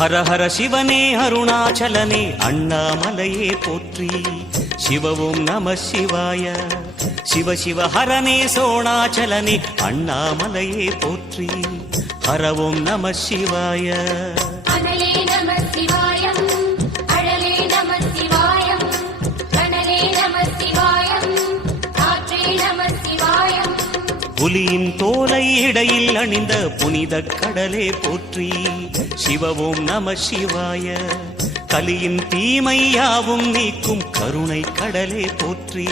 ஹர ஹர சிவனே அருணாச்சலனே அண்ணாமலையே போற்றி. சிவவும் நம சிவாய. சிவ சிவ ஹரனே சோணாச்சலனே அண்ணாமலையே போற்றி. ஹரவும் நம சிவாய. அனலே நம சிவாயம், அழலே நம சிவாயம், கனலே நம சிவாயம், காற்றே நம சிவாயம். புலியின் தோலை இடையில் அணிந்த புனித கடலே போற்றி. சிவவும் நம சிவாய. கலியின் தீமையாவும் நீக்கும் கருணை கடலே போற்றி.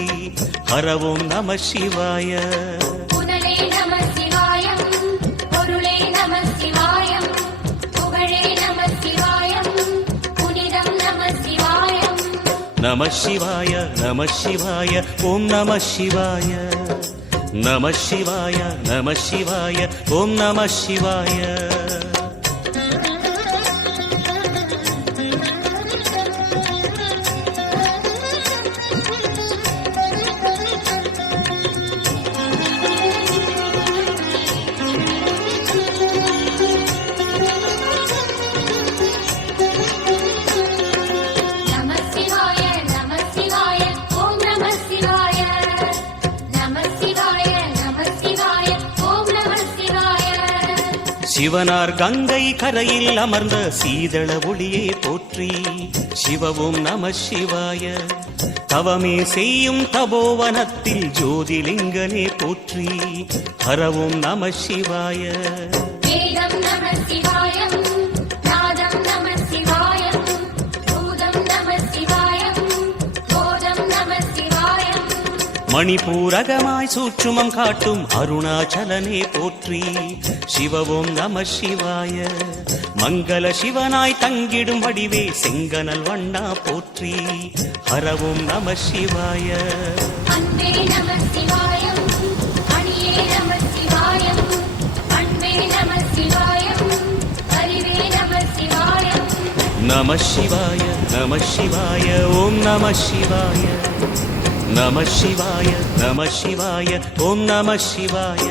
ஹரவும் நம சிவாய. புனலே நம சிவாயம், பொருளே நம சிவாயம், புகழே நம சிவாயம், புனிதம் நம சிவாயம். நம சிவாய நம சிவாய ஓம் நம சிவாய. நம சிவாய நம சிவாய ஓம் நம சிவாய. சிவனார் கங்கை கரையில் அமர்ந்த சீதள ஒளியே போற்றி. சிவவும் நம சிவாய. தவமே செய்யும் தபோவனத்தில் ஜோதிலிங்கனே போற்றி. ஹரவும் நம சிவாய. வேதம் நம சிவாயம், நாதம் நம சிவாயம், பூதம் நம சிவாயம், போதம் நம சிவாயம். மணிபூரகமாய் சூட்சுமம் காட்டும் அருணாச்சலனே போற்றி. சிவவும் நம சிவாய. மங்கள சிவனாய் தங்கிடும் வடிவே செங்கனல் வண்ணா போற்றி. ஹரவும் நம சிவாய. அன்பே நம சிவாயம், அணியே நம சிவாயம், அன்பே நம சிவாயம், அறிவே நம சிவாயம். நம சிவாய நம சிவாய ஓம் நம சிவாய. நம சிவாய நம சிவாய ஓம் நம சிவாய.